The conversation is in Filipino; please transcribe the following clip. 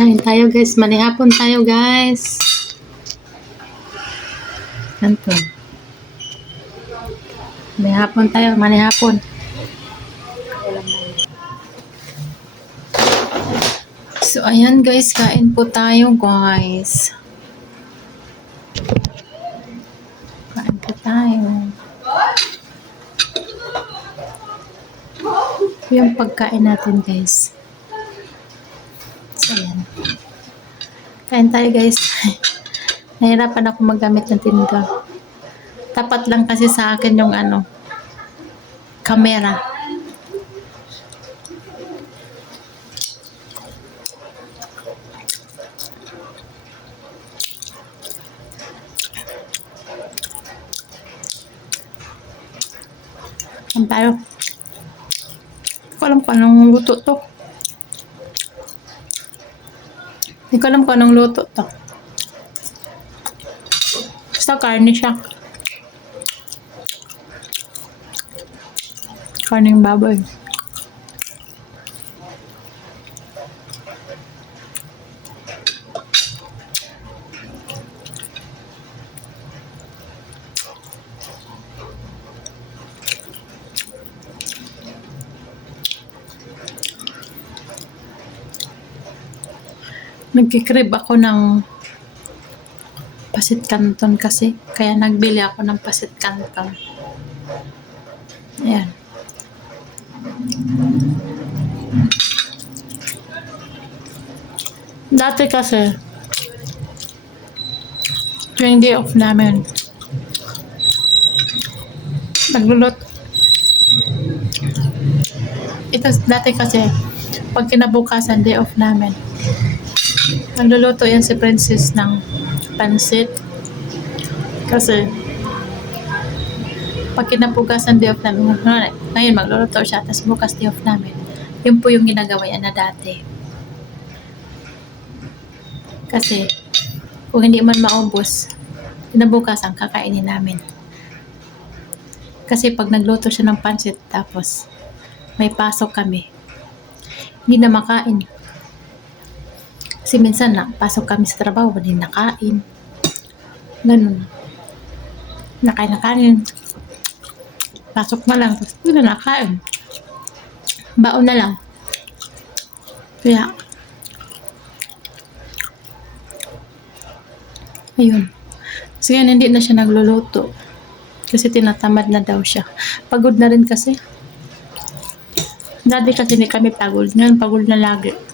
Kain tayo guys. Manihapon tayo guys. Ganto. Manihapon tayo. Manihapon. So, ayan guys. Kain po tayo guys. Kain po tayo. Yung pagkain natin guys. So, ayan. Kain tayo guys. Nahirapan ako maggamit ng tinidor. Tapat lang kasi sa akin yung ano, camera. Kain tayo. Hindi ko alam kung anong luto to. Hindi ko alam kung anong luto to. Basta karne siya. Karneng baboy. Nagkikrib ako ng pasit canton kasi. Kaya nagbili ako ng pasit canton. Ayan. Dati kasi, tuwing day off namin, naglulot. Ito, dati kasi, pag kinabukasan day off namin, nagluluto yan si Princess ng pansit. Kasi, pag kinabukasan day off namin, ngayon magluluto siya, tapos bukas day off namin. Yun po yung ginagawa yan na dati. Kasi, kung hindi man maubos, kinabukasan kakainin namin. Kasi pag nagluto siya ng pansit, tapos may pasok kami, hindi na makain. Kasi minsan na, pasok kami sa trabaho, hindi nakain. Ganun. Nakain na kanin. Pasok na lang, tapos na nakain. Baon na lang. Kaya, ayun. Kasi yan, hindi na siya nagluluto. Kasi tinatamad na daw siya. Pagod na rin kasi. Dati kasi hindi kami pagod. Ngayon pagod na lagi.